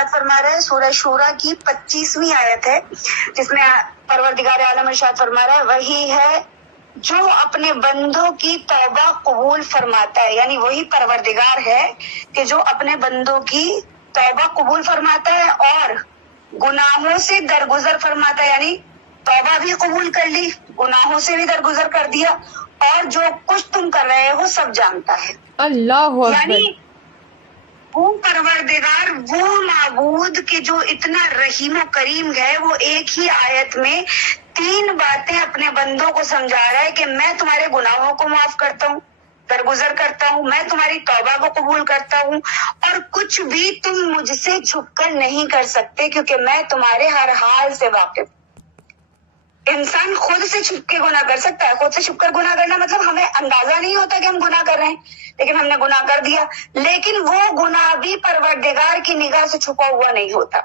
ارشاد فرما رہے ہیں، سورہ شورا کی 25ویں آیت ہے جس میں پروردگار عالم ارشاد فرما رہا ہے وہی ہے جو اپنے بندوں کی توبہ قبول فرماتا ہے، یعنی وہی پروردگار ہے کہ جو اپنے بندوں کی توبہ قبول فرماتا ہے اور گناہوں سے درگزر فرماتا ہے، یعنی توبہ بھی قبول کر لی، گناہوں سے بھی درگزر کر دیا، اور جو کچھ تم کر رہے ہو سب جانتا ہے۔ اللہ اکبر۔ یعنی وہ پروردگار، وہ معبود کہ جو اتنا رحیم و کریم ہے، وہ ایک ہی آیت میں 3 باتیں اپنے بندوں کو سمجھا رہا ہے کہ میں تمہارے گناہوں کو معاف کرتا ہوں، درگزر کرتا ہوں، میں تمہاری توبہ کو قبول کرتا ہوں، اور کچھ بھی تم مجھ سے چھپ کر نہیں کر سکتے کیونکہ میں تمہارے ہر حال سے واقف۔ انسان خود سے چھپ کے گناہ کر سکتا ہے، خود سے چھپ کر گناہ کرنا مطلب ہمیں اندازہ نہیں ہوتا کہ ہم گناہ کر رہے ہیں، لیکن ہم نے گناہ کر دیا، لیکن وہ گناہ بھی پروردگار کی نگاہ سے چھپا ہوا نہیں ہوتا،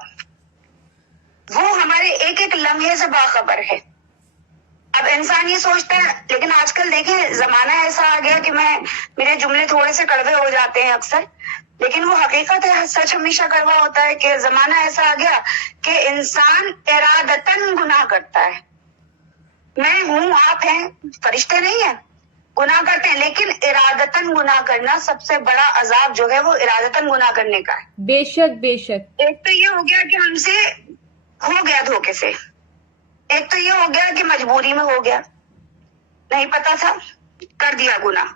وہ ہمارے ایک ایک لمحے سے باخبر ہے۔ اب انسان یہ سوچتا ہے، لیکن آج کل دیکھیں زمانہ ایسا آ گیا کہ میرے جملے تھوڑے سے کڑوے ہو جاتے ہیں اکثر، لیکن وہ حقیقت ہے، سچ ہمیشہ کڑوا ہوتا ہے کہ زمانہ ایسا آ گیا کہ انسان ارادتاً گناہ کرتا ہے۔ میں ہوں، آپ ہیں، فرشتے نہیں ہیں، گناہ کرتے ہیں، لیکن ارادتاً گناہ کرنا سب سے بڑا عذاب جو ہے وہ ارادتاً گناہ کرنے کا ہے۔ بے شک بے شک۔ ایک تو یہ ہو گیا کہ ہم سے ہو گیا دھوکے سے، ایک تو یہ ہو گیا کہ مجبوری میں ہو گیا، نہیں پتا تھا کر دیا گناہ۔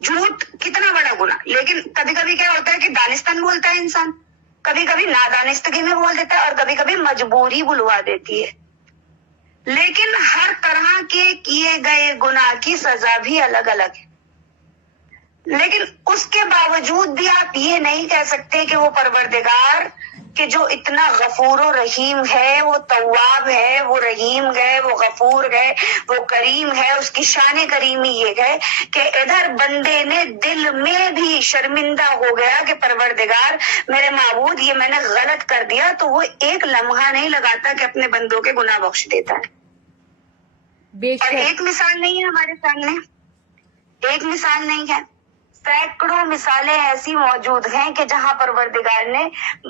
جھوٹ کتنا بڑا گناہ، لیکن کبھی کبھی کیا ہوتا ہے کہ دانستان بولتا ہے انسان، کبھی کبھی نادانستگی میں بول دیتا ہے، اور کبھی کبھی مجبوری بلوا دیتی ہے، لیکن ہر طرح کے کیے گئے گناہ کی سزا بھی الگ الگ ہے۔ لیکن اس کے باوجود بھی آپ یہ نہیں کہہ سکتے کہ وہ پروردگار کہ جو اتنا غفور و رحیم ہے، وہ تواب ہے، وہ رحیم ہے، وہ غفور ہے، وہ کریم ہے، اس کی شان کریمی یہ ہے کہ ادھر بندے نے دل میں بھی شرمندہ ہو گیا کہ پروردگار میرے معبود یہ میں نے غلط کر دیا، تو وہ ایک لمحہ نہیں لگاتا کہ اپنے بندوں کے گناہ بخش دیتا ہے۔ بے اور شک۔ ایک مثال نہیں ہے ہمارے سامنے، ایک مثال نہیں ہے، سینکڑوں مثالیں ایسی موجود ہیں کہ جہاں پروردگار نے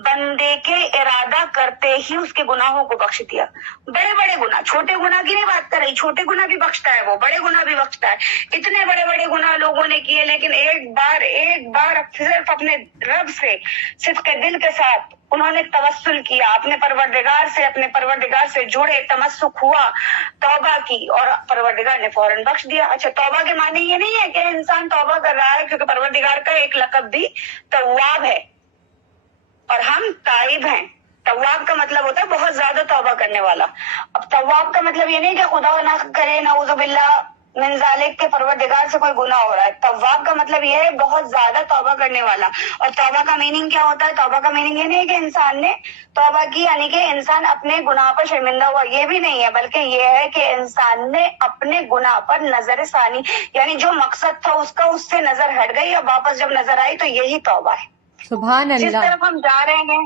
بندے کے ارادہ کرتے ہی اس کے گناہوں کو بخش دیا۔ بڑے بڑے گناہ، چھوٹے گناہ کی نہیں بات کر رہی، چھوٹے گناہ بھی بخشتا ہے وہ، بڑے گناہ بھی بخشتا ہے۔ اتنے بڑے بڑے گناہ لوگوں نے کیے، لیکن ایک بار صرف اپنے رب سے صدق کے دل کے ساتھ انہوں نے توسل کیا، اپنے پروردگار سے جڑے، تمسک ہوا، توبہ کی، اور پروردگار نے فوراً بخش دیا۔ اچھا، توبہ کے معنی یہ نہیں ہے کہ انسان توبہ کر رہا ہے، کیونکہ پروردگار کا ایک لقب بھی تواب ہے اور ہم تائب ہیں۔ تواب کا مطلب ہوتا ہے بہت زیادہ توبہ کرنے والا۔ اب تواب کا مطلب یہ نہیں کہ خدا نہ کرے، نعوذ باللہ من ذالک کے پروردگار سے کوئی گناہ ہو رہا ہے۔ تواب کا مطلب یہ ہے بہت زیادہ توبہ کرنے والا۔ اور توبہ کا میننگ کیا ہوتا ہے؟ توبہ کا میننگ یہ نہیں ہے کہ انسان نے توبہ کی یعنی کہ انسان اپنے گناہ پر شرمندہ ہوا، یہ بھی نہیں ہے، بلکہ یہ ہے کہ انسان نے اپنے گناہ پر نظر ثانی، یعنی جو مقصد تھا اس کا اس سے نظر ہٹ گئی اور واپس جب نظر آئی تو یہی توبہ ہے۔ سبحان جس اللہ۔ طرف ہم جا رہے ہیں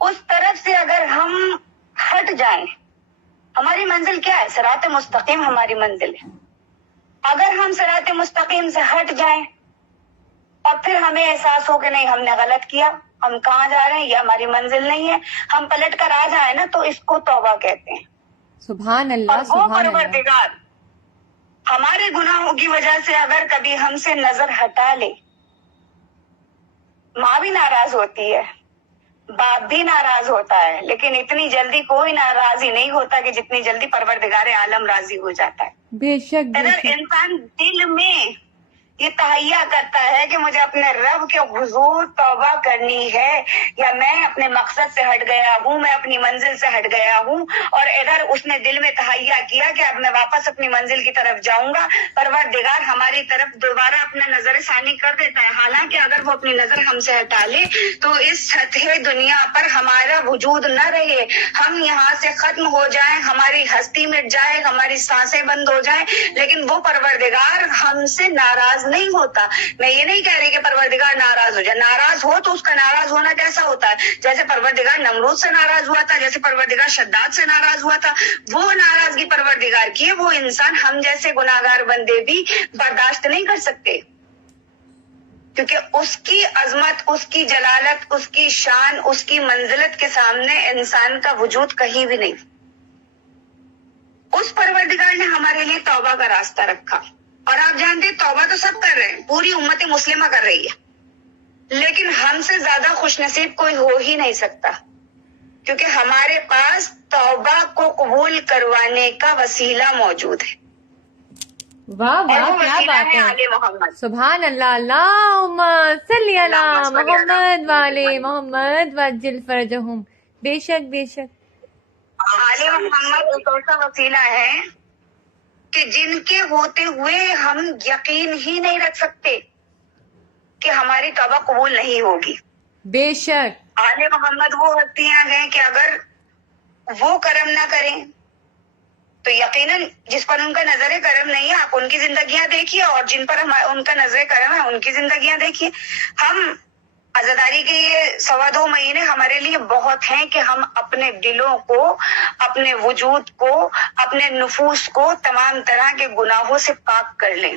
اس طرف سے اگر ہم ہٹ جائیں، ہماری منزل کیا ہے؟ صراط مستقیم ہماری منزل ہے۔ اگر ہم صراط مستقیم سے ہٹ جائیں اور پھر ہمیں احساس ہو کہ نہیں ہم نے غلط کیا، ہم کہاں جا رہے ہیں، یہ ہماری منزل نہیں ہے، ہم پلٹ کر آ جائیں نا، تو اس کو توبہ کہتے ہیں۔ سبحان اور اللہ۔ وہ سبحان اللہ۔ پروردگار ہمارے گناہوں کی وجہ سے اگر کبھی ہم سے نظر ہٹا لے، ماں بھی ناراض ہوتی ہے، باپ بھی ناراض ہوتا ہے، لیکن اتنی جلدی کوئی ناراضی نہیں ہوتا کہ جتنی جلدی پروردگار عالم راضی ہو جاتا ہے۔ بے شک بے اگر شک۔ انسان دل میں یہ تہیا کرتا ہے کہ مجھے اپنے رب کے حضور توبہ کرنی ہے، یا میں اپنے مقصد سے ہٹ گیا ہوں، میں اپنی منزل سے ہٹ گیا ہوں، اور ادھر اس نے دل میں تہیا کیا کہ اب میں واپس اپنی منزل کی طرف جاؤں گا، پروردگار ہماری طرف دوبارہ اپنا نظر ثانی کر دیتا ہے۔ حالانکہ اگر وہ اپنی نظر ہم سے ہٹا لے تو اس سطح دنیا پر ہمارا وجود نہ رہے، ہم یہاں سے ختم ہو جائیں، ہماری ہستی مٹ جائے، ہماری سانسیں بند ہو جائیں، لیکن وہ پروردگار ہم سے ناراض نہیں ہوتا۔ میں یہ نہیں کہہ رہی کہ پروردگار ناراض ہو جائے، ناراض ہو تو اس کا ناراض ہونا کیسا ہوتا ہے؟ جیسے پروردگار نمرود سے ناراض ہوا تھا، جیسے پروردگار شداد سے ناراض ہوا تھا، وہ ناراضگی پروردگار کی ہے، وہ انسان ہم جیسے گناہگار بندے بھی برداشت نہیں کر سکتے۔ کیونکہ اس کی عظمت، اس کی جلالت، اس کی شان، اس کی منزلت کے سامنے انسان کا وجود کہیں بھی نہیں۔ اس پروردگار نے ہمارے لیے توبہ کا راستہ رکھا، اور آپ جانتے ہیں توبہ تو سب کر رہے ہیں، پوری امت مسلمہ کر رہی ہے، لیکن ہم سے زیادہ خوش نصیب کوئی ہو ہی نہیں سکتا، کیونکہ ہمارے پاس توبہ کو قبول کروانے کا وسیلہ موجود ہے، واہ اور واہ وہ کیا وسیلہ بات ہے ہے، آل محمد۔ سبحان اللہ، اللہم صلی علی اللہم صلی علی محمد والے محمد۔ محمد وجل فرجہم۔ بے شک بے شک، آل محمد ایک ایسا وسیلہ ہے کہ جن کے ہوتے ہوئے ہم یقین ہی نہیں رکھ سکتے کہ ہماری توبہ قبول نہیں ہوگی۔ بے شک، آل محمد وہ ہستیاں ہیں کہ اگر وہ کرم نہ کریں تو یقیناً جس پر ان کا نظر کرم نہیں ہے، آپ ان کی زندگیاں دیکھیے، اور جن پر ان کا نظر کرم ہے ان کی زندگیاں دیکھیے۔ ہم عزاداری کے یہ 2.25 مہینے ہمارے لیے بہت ہیں کہ ہم اپنے دلوں کو، اپنے وجود کو، اپنے نفوس کو تمام طرح کے گناہوں سے پاک کر لیں،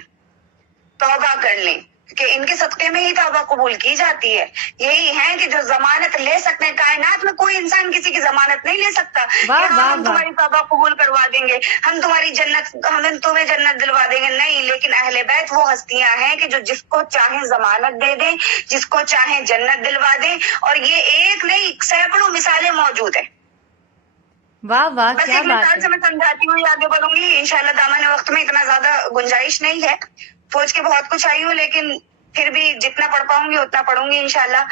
توبہ کر لیں، کہ ان کے صدقے میں ہی توبہ قبول کی جاتی ہے۔ یہی ہے کہ جو ضمانت لے سکتے ہیں، کائنات میں کوئی انسان کسی کی ضمانت نہیں لے سکتا کہ واہ ہاں واہ ہم واہ، تمہاری توبہ قبول کروا دیں گے، ہم تمہیں جنت دلوا دیں گے، نہیں۔ لیکن اہل بیت وہ ہستیاں ہیں کہ جو جس کو چاہیں ضمانت دے دیں، جس کو چاہیں جنت دلوا دیں، اور یہ ایک نہیں سینکڑوں مثالیں موجود ہیں۔ واہ واہ بس کیا ایک بات مثال ہے، سے میں سمجھاتی ہوں، آگے بڑھوں گی انشاءاللہ۔ دامن وقت میں اتنا زیادہ گنجائش نہیں ہے، سوچ کے بہت کچھ آئی ہوں، لیکن پھر بھی جتنا پڑھ پاؤں گی اتنا پڑھوں گی انشاءاللہ۔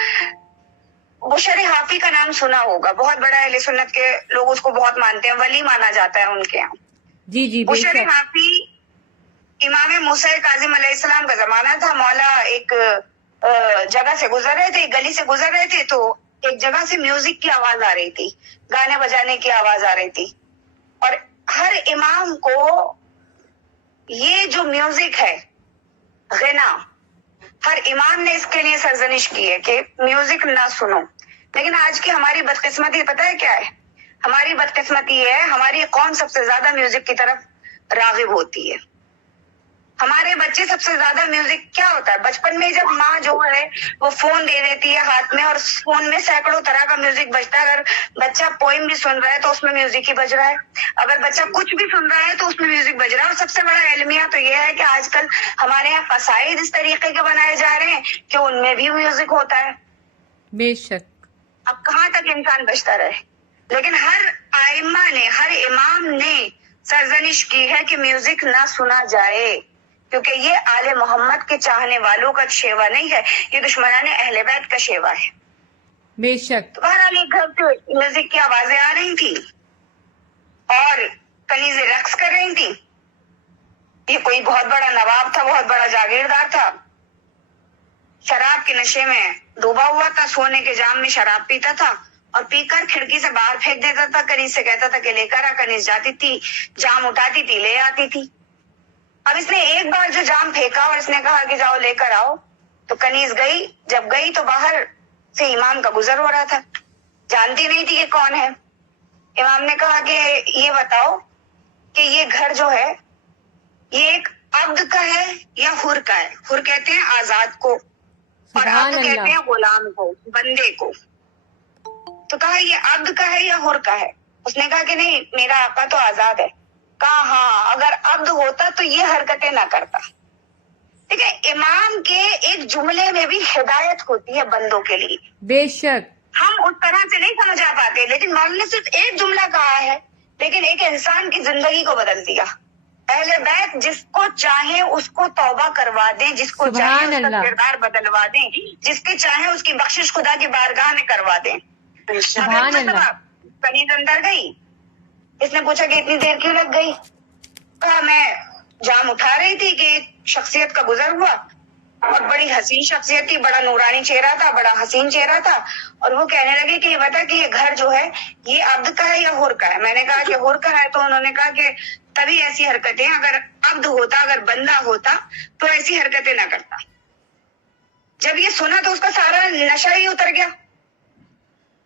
بشر حافی کا نام سنا ہوگا، بہت بڑا اہل سنت کے لوگ اس کو بہت مانتے ہیں، ولی مانا جاتا ہے ان کے یہاں۔ جی جی بے بشر شک، حافی امام موسیٰ کاظم علیہ السلام کا زمانہ تھا۔ مولا ایک جگہ سے گزر رہے تھے، گلی سے گزر رہے تھے، تو ایک جگہ سے میوزک کی آواز آ رہی تھی، گانے بجانے کی آواز آ رہی تھی، اور ہر امام کو یہ جو میوزک ہے، غنا، ہر امام نے اس کے لیے سرزنش کی ہے کہ میوزک نہ سنو۔ لیکن آج کی ہماری بدقسمتی پتہ ہے کیا ہے؟ ہماری بدقسمتی ہے، ہماری قوم سب سے زیادہ میوزک کی طرف راغب ہوتی ہے۔ ہمارے بچے سب سے زیادہ میوزک کیا ہوتا ہے؟ بچپن میں جب ماں جو ہے وہ فون دے دیتی ہے ہاتھ میں، اور فون میں سینکڑوں طرح کا میوزک بجتا ہے۔ اگر بچہ پوئم بھی سن رہا ہے تو اس میں میوزک ہی بج رہا ہے، اگر بچہ کچھ بھی سن رہا ہے تو اس میں میوزک بج رہا ہے۔ اور سب سے بڑا المیہ تو یہ ہے کہ آج کل ہمارے یہاں قصائد اس طریقے کے بنائے جا رہے ہیں کہ ان میں بھی میوزک ہوتا ہے۔ بے شک، اب کہاں تک انسان بچتا رہے؟ لیکن ہر ائمہ نے، ہر امام نے سرزنش کی ہے کہ میوزک نہ سنا جائے، کیونکہ یہ آل محمد کے چاہنے والوں کا شیوا نہیں ہے، یہ دشمنان اہل بیت کا شیوا ہے۔ بے شک، تو بہرحال ایک گھر سے میوزک کی آوازیں آ رہی تھی اور کنیزیں رقص کر رہی تھی۔ یہ کوئی بہت بڑا نواب تھا، بہت بڑا جاگیردار تھا، شراب کے نشے میں ڈوبا ہوا تھا، سونے کے جام میں شراب پیتا تھا، اور پی کر کھڑکی سے باہر پھینک دیتا تھا۔ کنیز سے کہتا تھا کہ لے کر آ، کنیز جاتی تھی، جام اٹھاتی تھی، لے آتی تھی۔ اب اس نے ایک بار جو جام پھینکا اور اس نے کہا کہ جاؤ لے کر آؤ، تو کنیز گئی، جب گئی تو باہر سے امام کا گزر ہو رہا تھا، جانتی نہیں تھی کہ کون ہے۔ امام نے کہا کہ یہ بتاؤ کہ یہ گھر جو ہے یہ ایک عبد کا ہے یا حر کا ہے؟ حر کہتے ہیں آزاد کو، اور سبحان عبد کہتے اللہ، ہیں غلام کو، بندے کو۔ تو کہا یہ عبد کا ہے یا حر کا ہے؟ اس نے کہا کہ نہیں، میرا آقا تو آزاد ہے۔ کہا ہاں، اگر عبد ہوتا تو یہ حرکتیں نہ کرتا۔ ٹھیک ہے، امام کے ایک جملے میں بھی ہدایت ہوتی ہے بندوں کے لیے۔ بے شک، ہم اس طرح سے نہیں سمجھا پاتے، لیکن مولانا نے صرف ایک جملہ کہا ہے، لیکن ایک انسان کی زندگی کو بدل دیا۔ اہل بیت جس کو چاہیں اس کو توبہ کروا دیں، جس کو چاہیں سبحان اس کا اللہ، کردار بدلوا دیں، جس کے چاہیں اس کی بخشش خدا کی بارگاہ میں کروا دیں۔ سبحان اللہ، کنیز اندر گئی، اس نے پوچھا کہ اتنی دیر کیوں لگ گئی؟ کہا میں جام اٹھا رہی تھی کہ ایک شخصیت کا گزر ہوا، اور بڑی حسین شخصیت تھی، بڑا نورانی چہرہ تھا، بڑا حسین چہرہ تھا، اور وہ کہنے لگے کہ یہ بتا کہ یہ گھر جو ہے یہ عبد کا ہے یا حر کا ہے؟ میں نے کہا کہ حر کا ہے، تو انہوں نے کہا کہ تبھی ایسی حرکتیں، اگر عبد ہوتا، اگر بندہ ہوتا تو ایسی حرکتیں نہ کرتا۔ جب یہ سنا تو اس کا سارا نشہ ہی اتر گیا۔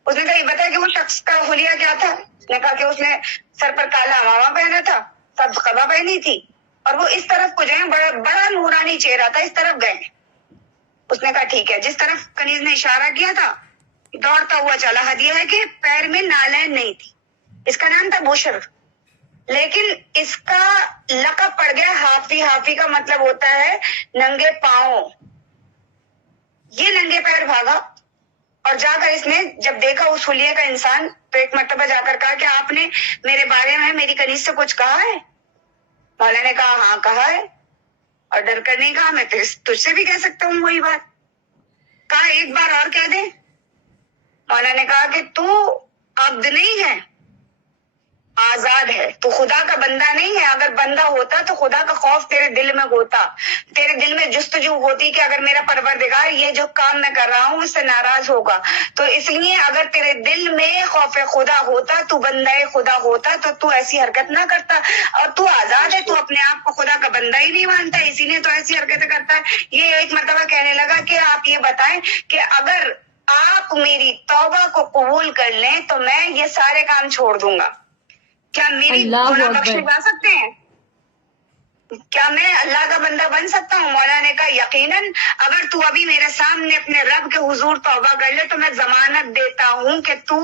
اس نے کہا یہ بتا کہ وہ شخص کا حلیہ کیا تھا؟ اس نے کہا کہ اس نے سر پر کالا امامہ پہنا تھا، سبز قبا پہنی تھی، اور وہ اس طرف کو جو ہے بڑا بڑا نورانی چہرہ تھا، اس طرف گئے۔ اس نے کہا ٹھیک ہے. جس طرف کنیز نے اشارہ کیا تھا دوڑتا ہوا چلا. حدیث ہے کہ پیر میں نالین نہیں تھی. اس کا نام تھا بشر, لیکن اس کا لقب پڑ گیا حافی. حافی کا مطلب ہوتا ہے ننگے پاؤں. یہ ننگے پیر بھاگا اور جا کر اس نے جب دیکھا اس حلیے کا انسان تو ایک مرتبہ جا کر کہا کہ آپ نے میرے بارے میں میری کنیز سے کچھ کہا ہے؟ مولا نے کہا ہاں کہا ہے. اور ڈر کر نہیں کہا میں تجھ سے بھی کہہ سکتا ہوں وہی بات. کہا ایک بار اور کہہ دے. مولا نے کہا کہ تو عبد نہیں ہے, آزاد ہے. تو خدا کا بندہ نہیں ہے. اگر بندہ ہوتا تو خدا کا خوف تیرے دل میں ہوتا, تیرے دل میں جستجو ہوتی کہ اگر میرا پروردگار یہ جو کام میں کر رہا ہوں اس سے ناراض ہوگا. تو اس لیے اگر تیرے دل میں خوف خدا ہوتا, تو بندہ خدا ہوتا, تو ایسی حرکت نہ کرتا. اور تو آزاد ہے, تو اپنے آپ کو خدا کا بندہ ہی نہیں مانتا, اسی لیے تو ایسی حرکتیں کرتا ہے. یہ ایک مرتبہ کہنے لگا کہ آپ یہ بتائیں کہ اگر آپ میری توبہ کو قبول کر لیں تو میں یہ سارے کام چھوڑ دوں گا. کیا میری اللہ گناہ اکبر. بخشے جا سکتے ہیں؟ کیا میں اللہ کا بندہ بن سکتا ہوں؟ مولا نے کہا یقیناً اگر تو ابھی میرے سامنے اپنے رب کے حضور توبہ کر لے تو میں ضمانت دیتا ہوں کہ تو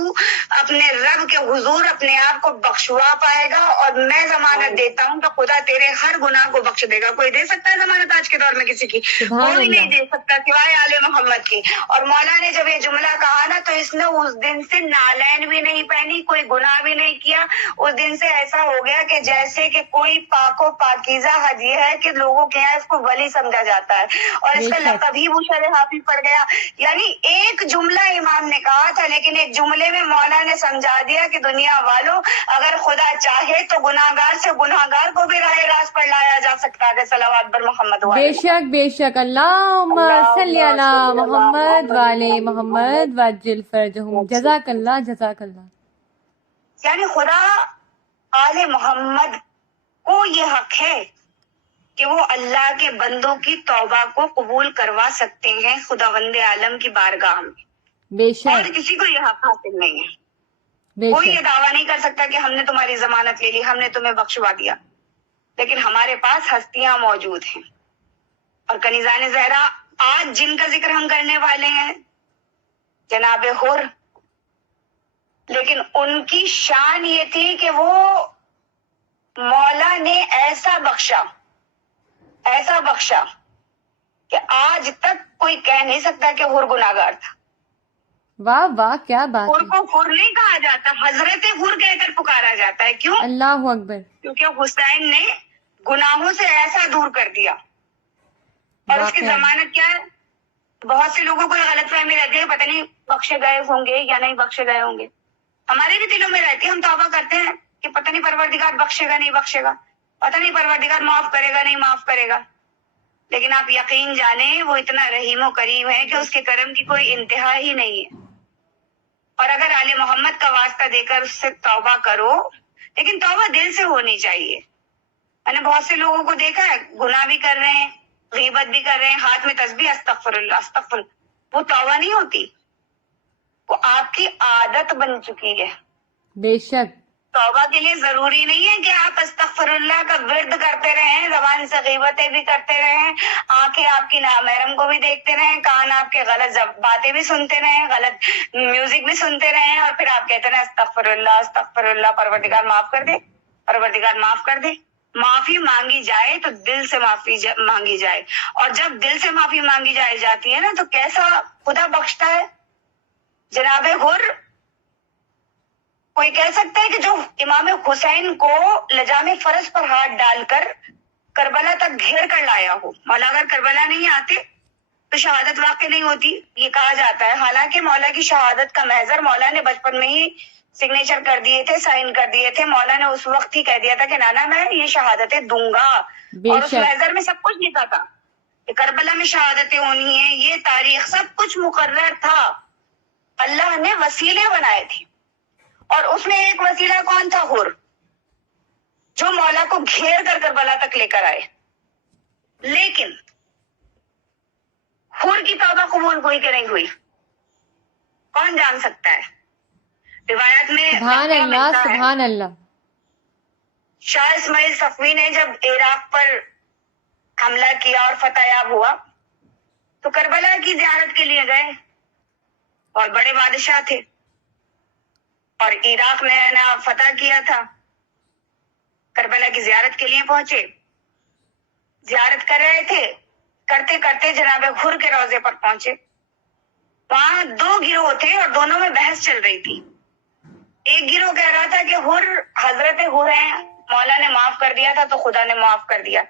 اپنے رب کے حضور اپنے آپ کو بخشوا پائے گا, اور میں ضمانت دیتا ہوں کہ خدا تیرے ہر گناہ کو بخش دے گا. کوئی دے سکتا ہے ضمانت آج کے دور میں کسی کی؟ سبحان کوئی اللہ. نہیں دے سکتا سوائے آل محمد کی. اور مولا نے جب یہ جملہ کہا نا تو اس نے اس دن سے نالین بھی نہیں پہنی, کوئی گناہ بھی نہیں کیا. اس دن سے ایسا ہو گیا کہ جیسے کہ کوئی پاک و پاکیزہ حدیث ہے کہ لوگوں کے یہاں اس کو ولی سمجھا جاتا ہے, اور اس کا لقب ہی بشر حافی پڑ گیا. یعنی ایک جملہ امام نے کہا تھا, لیکن ایک جملے میں مولا نے سمجھا دیا کہ دنیا والوں اگر خدا چاہے تو گناہگار سے گناہگار کو بھی راہ راست پر لایا جا سکتا ہے. صلوات بر محمد بے شک بے شک. اللہم صلی علی محمد والے محمد وعجل فرجہم. جزاک اللہ جزاک اللہ. یعنی خدا آل محمد کو یہ حق ہے کہ وہ اللہ کے بندوں کی توبہ کو قبول کروا سکتے ہیں خداوند عالم کی بارگاہ میں. بے اور شک کسی کو یہ حق حاصل نہیں ہے. بے کوئی یہ شک. دعویٰ نہیں کر سکتا کہ ہم نے تمہاری ضمانت لے لی, ہم نے تمہیں بخشوا دیا. لیکن ہمارے پاس ہستیاں موجود ہیں, اور کنیزان زہرا آج جن کا ذکر ہم کرنے والے ہیں جناب حر, لیکن ان کی شان یہ تھی کہ وہ مولا نے ایسا بخشا کہ آج تک کوئی کہہ نہیں سکتا کہ حر گناہگار تھا. واہ واہ کیا بات حر ہے. کو حر نہیں کہا جاتا, حضرت حر کہہ کر پکارا جاتا ہے. کیوں؟ اللہ اکبر. کیونکہ حسین نے گناہوں سے ایسا دور کر دیا. اور اس کی واقعا. ضمانت کیا ہے؟ بہت سے لوگوں کو غلط فہمی رہتی ہے, پتہ نہیں بخشے گئے ہوں گے یا نہیں بخشے گئے ہوں گے. ہمارے بھی دلوں میں رہتی ہے, ہم توبہ کرتے ہیں کہ پتہ نہیں پروردگار بخشے گا نہیں بخشے گا, پتہ نہیں پروردگار معاف کرے گا نہیں معاف کرے گا. لیکن آپ یقین جانیں وہ اتنا رحیم و کریم ہے کہ اس کے کرم کی کوئی انتہا ہی نہیں ہے. اور اگر آل محمد کا واسطہ دے کر اس سے توبہ کرو, لیکن توبہ دل سے ہونی چاہیے. میں نے بہت سے لوگوں کو دیکھا ہے گناہ بھی کر رہے ہیں, غیبت بھی کر رہے ہیں, ہاتھ میں تسبیح استغفر اللہ استغفر, وہ توبہ نہیں ہوتی, وہ آپ کی عادت بن چکی ہے. بے شک. توبہ کے لیے ضروری نہیں ہے کہ آپ استغفر اللہ کا ورد کرتے رہیں, زبان سے غیبتیں بھی کرتے رہیں, آنکھیں آپ کی نامحرم کو بھی دیکھتے رہیں, کان آپ کے غلط باتیں بھی سنتے رہیں, غلط میوزک بھی سنتے رہیں, اور پھر آپ کہتے رہیں استغفر اللہ, پروردگار معاف کر دے, پروردگار معاف کر دے. معافی مانگی جائے تو دل سے معافی مانگی جائے, اور جب دل سے معافی مانگی جاتی ہے نا تو کیسا خدا بخشتا ہے. جناب حر, کوئی کہہ سکتا ہے کہ جو امام حسین کو لجام فرض پر ہاتھ ڈال کر کربلا تک گھیر کر لایا ہو. مولا اگر کربلا نہیں آتے تو شہادت واقع نہیں ہوتی, یہ کہا جاتا ہے. حالانکہ مولا کی شہادت کا محضر مولا نے بچپن میں ہی سگنیچر کر دیے تھے, سائن کر دیے تھے. مولا نے اس وقت ہی کہہ دیا تھا کہ نانا میں یہ شہادتیں دوں گا, اور اس محضر میں سب کچھ لکھا تھا کہ کربلا میں شہادتیں ہونی ہیں, یہ تاریخ سب کچھ مقرر تھا. اللہ نے وسیلے بنائے تھے, اور اس میں ایک وسیلہ کون تھا؟ حر, جو مولا کو گھیر کر کربلا تک لے کر آئے. لیکن حر کی توبہ قبول ہوئی کہ نہیں ہوئی, کون جان سکتا ہے؟ روایت میں سبحان اللہ سبحان اللہ. شاہ اسماعیل صفوی نے جب عراق پر حملہ کیا اور فتح یاب ہوا تو کربلا کی زیارت کے لیے گئے اور بڑے بادشاہ تھے اور عراق میں نیا فتح کیا تھا. کربلا کی زیارت کے لیے پہنچے, زیارت کر رہے تھے, کرتے کرتے جناب حر کے روضے پر پہنچے. وہاں 2 گروہ تھے اور دونوں میں بحث چل رہی تھی. ایک گروہ کہہ رہا تھا کہ حر حضرت حر ہیں, مولا نے معاف کر دیا تھا تو خدا نے معاف کر دیا.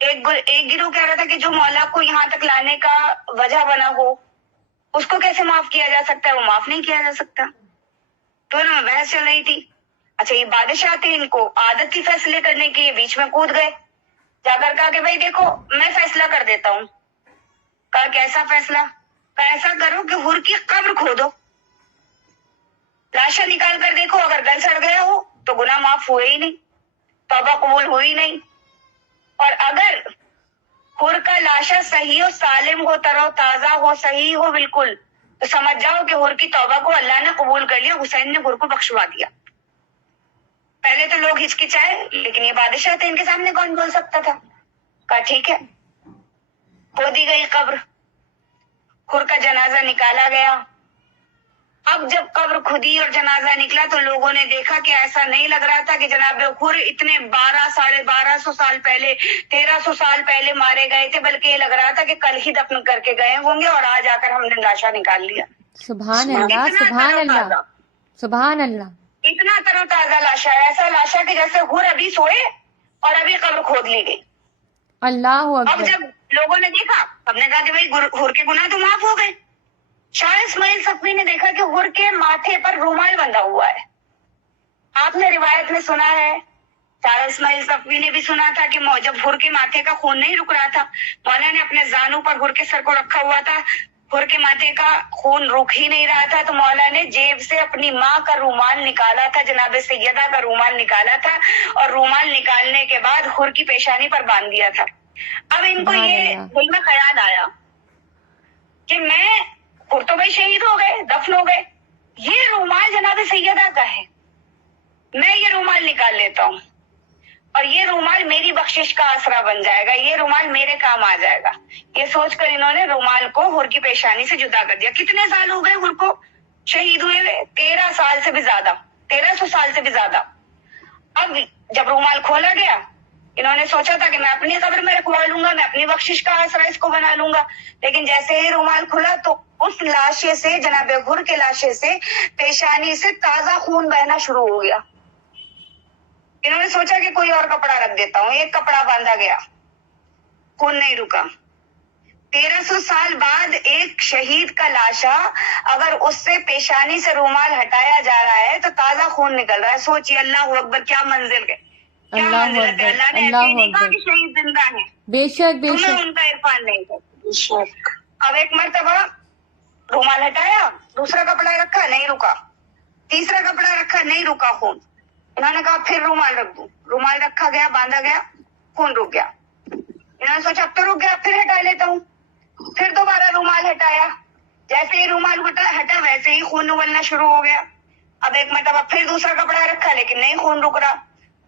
ایک گروہ کہہ رہا تھا کہ جو مولا کو یہاں تک لانے کا وجہ بنا ہو اس کو کیسے معاف کیا جا سکتا ہے, وہ معاف نہیں کیا جا سکتا. دونوں میں بحث چل رہی تھی. اچھا, یہ بادشاہ تھے, ان کو عادت تھی فیصلے کرنے کی, یہ بیچ میں کود گئے. جا کر کہا کہ بھائی دیکھو میں فیصلہ کر دیتا ہوں. کہا کیسا فیصلہ؟ کہا ایسا کرو کہ حر کی قبر کھودو, لاشا نکال کر دیکھو, اگر گل سڑ گیا ہو تو گناہ معاف ہوئے ہی نہیں, توبہ قبول ہوئی نہیں. اور اگر حر کا لاشا صحیح و سالم ہو, تر و تازہ ہو, صحیح ہو بالکل, تو سمجھ جاؤ کہ حر کی توبہ کو اللہ نے قبول کر لیا, حسین نے حر کو بخشوا دیا. پہلے تو لوگ ہچکچائے, لیکن یہ بادشاہ تھے, ان کے سامنے کون بول سکتا تھا. کہا ٹھیک ہے, کھودی گئی قبر, حر کا جنازہ نکالا گیا. اب جب قبر کھدی اور جنازہ نکلا تو لوگوں نے دیکھا کہ ایسا نہیں لگ رہا تھا کہ جناب حر اتنے 1200 سال پہلے, 1300 سال پہلے مارے گئے تھے, بلکہ یہ لگ رہا تھا کہ کل ہی دفن کر کے گئے ہوں گے اور آج آ کر ہم نے لاشا نکال لیا. سبحان اللہ, سبحان اللہ, سبحان اللہ. اتنا تر و تازہ لاشا ہے, ایسا لاشا کہ جیسے حر ابھی سوئے اور ابھی قبر کھود لی گئی. اللہ اب اکبر. جب لوگوں نے دیکھا, ہم نے کہا کہ بھائی حر کے گناہ تو معاف ہو گئے. شاہ اسماعیل صفوی نے دیکھا کہ حر کے ماتھے پر رومال بندھا ہوا ہے. آپ نے روایت میں سنا ہے, شاہ اسماعیل صفوی نے بھی سنا تھا کہ جب حر کے ماتھے کا خون نہیں رک رہا تھا, مولا نے اپنے زانو پر حر کے سر کو رکھا ہوا تھا, حر کے ماتھے کا خون رک ہی نہیں رہا تھا, تو مولا نے جیب سے اپنی ماں کا رومال نکالا تھا, جناب سیدہ کا رومال نکالا تھا, اور رومال نکالنے کے بعد حر کی پیشانی پر باندھ دیا تھا. اب ان کو یہ دل میں خیال آیا کہ میں, حر تو بھائی شہید ہو گئے, دفن ہو گئے, یہ رومال جناب سیدہ کا ہے, میں یہ رومال نکال لیتا ہوں اور یہ رومال میری بخشش کا آسرا بن جائے گا, یہ رومال میرے کام آ جائے گا. یہ سوچ کر انہوں نے رومال کو حر کی پیشانی سے جدا کر دیا. کتنے سال ہو گئے حر کو شہید ہوئے ہوئے؟ 13 سال سے بھی زیادہ, 1300 سال سے بھی زیادہ. اب جب رومال کھولا گیا, انہوں نے سوچا تھا کہ میں اپنی قبر میں رکھوا لوں گا, میں اپنی بخشش کا آسرا اس کو بنا لوں گا, لیکن جیسے ہی رومال کھلا تو اس لاشے سے, جناب حر کے لاشے سے, پیشانی سے تازہ خون بہنا شروع ہو گیا. انہوں نے سوچا کہ کوئی اور کپڑا رکھ دیتا ہوں, ایک کپڑا باندھا گیا, خون نہیں رکا. 1300 سال بعد ایک شہید کا لاشا اگر اس سے پیشانی سے رومال ہٹایا جا رہا ہے تو تازہ خون نکل رہا ہے. سوچیے, اللہ اکبر, کیا منزل ہے, کیا منزلت ہے. اللہ نے ایسے نہیں کہا کہ شہید زندہ ہے, بے شک, بے تمہیں شک. ان کا عرفان نہیں تھا. اب ایک مرتبہ رومال ہٹایا, دوسرا کپڑا رکھا, نہیں رکا, تیسرا کپڑا رکھا, نہیں رکا خون. انہوں نے کہا پھر رومال رکھ دوں, رومال رکھا گیا, باندھا گیا, خون رک گیا. انہوں نے سوچا اب تو رک گیا, پھر ہٹا لیتا ہوں. پھر دوبارہ رومال ہٹایا, جیسے ہی رومال ہٹا ویسے ہی خون ابلنا شروع ہو گیا. اب ایک مرتبہ پھر دوسرا کپڑا رکھا, لیکن نہیں خون رک رہا,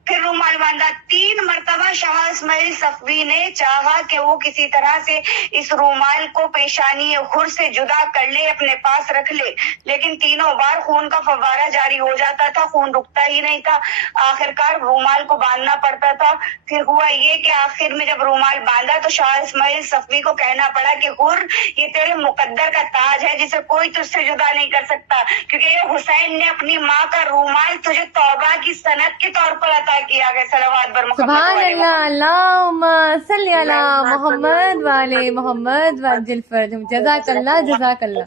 پھر رومال باندھا. 3 مرتبہ شاہ اسماعیل صفوی نے چاہا کہ وہ کسی طرح سے اس رومال کو پیشانی حر سے جدا کر لے, اپنے پاس رکھ لے, لیکن تینوں بار خون کا فوارہ جاری ہو جاتا تھا, خون رکتا ہی نہیں تھا. آخرکار رومال کو باندھنا پڑتا تھا. پھر ہوا یہ کہ آخر میں جب رومال باندھا تو شاہ اسماعیل صفوی کو کہنا پڑا کہ حر, یہ تیرے مقدر کا تاج ہے جسے کوئی تجھ سے جدا نہیں کر سکتا, کیونکہ یہ حسین نے اپنی ماں کا رومال تجھے توبہ کی سند کے طور پر عطا کیا گیا. صلوات بر محمد. سبحان اللہ. اللہم صلی علی محمد وعلی محمد وعجل فرجہم. جزاک اللہ, جزاک اللہ.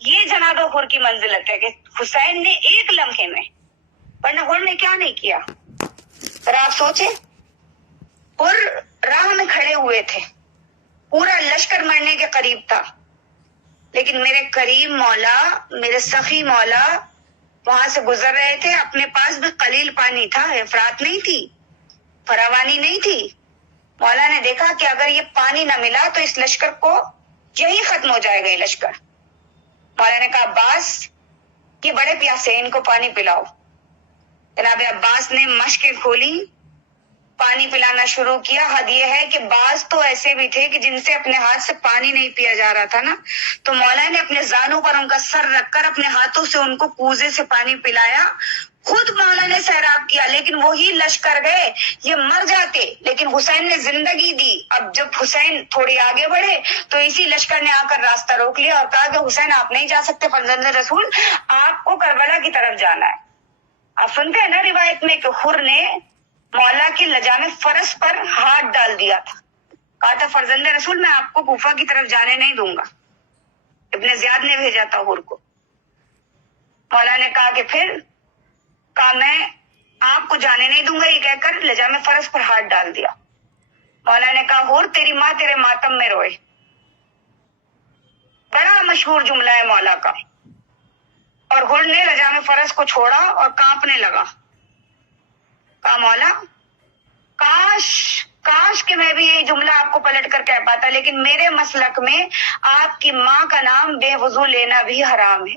یہ جناب حر کی منزلت ہے کہ حسین نے ایک لمحے میں, ورنہ حر نے کیا نہیں کیا. پر آپ سوچیں, حر راہ میں کھڑے ہوئے تھے, پورا لشکر مرنے کے قریب تھا, لیکن میرے کریم مولا, میرے سخی مولا وہاں سے گزر رہے تھے. اپنے پاس بھی قلیل پانی تھا, افراط نہیں تھی, فراوانی نہیں تھی. مولا نے دیکھا کہ اگر یہ پانی نہ ملا تو اس لشکر کو یہی ختم ہو جائے گا یہ لشکر. مولا نے کہا عباس, یہ بڑے پیاسے, ان کو پانی پلاؤ. جناب عباس نے مشکیں کھولی پانی پلانا شروع کیا. حد یہ ہے کہ بعض تو ایسے بھی تھے کہ جن سے اپنے ہاتھ سے پانی نہیں پیا جا رہا تھا نا, تو مولا نے اپنے زانوں پر ان کا سر رکھ کر اپنے ہاتھوں سے ان کو کوزے سے پانی پلایا. خود مولا نے سیراب کیا, لیکن وہی لشکر گئے. یہ مر جاتے لیکن حسین نے زندگی دی. اب جب حسین تھوڑی آگے بڑھے تو اسی لشکر نے آ کر راستہ روک لیا اور کہا کہ حسین آپ نہیں جا سکتے فرزند رسول, آپ کو کربلا کی طرف جانا ہے. آپ سنتے ہیں نا روایت میں کہ حر نے مولا کی لجام فرس پر ہاتھ ڈال دیا تھا, کہا تھا فرزند رسول میں آپ کو کوفہ کی طرف جانے نہیں دوں گا. ابن زیاد نے بھیجا تھا حر کو. مولا نے کہا کہ پھر, کہا میں آپ کو جانے نہیں دوں گا, یہ کہہ کر لجام فرس پر ہاتھ ڈال دیا. مولا نے کہا حر تیری ماں تیرے ماتم میں روئے. بڑا مشہور جملہ ہے مولا کا. اور حر نے لجام فرس کو چھوڑا اور کانپنے لگا. کہا مولا کاش کہ میں بھی یہی جملہ آپ کو پلٹ کر کہہ پاتا, لیکن میرے مسلک میں آپ کی ماں کا نام بے وضو لینا بھی حرام ہے.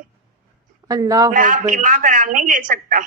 اللہ میں آپ اکبر. کی ماں کا نام نہیں لے سکتا.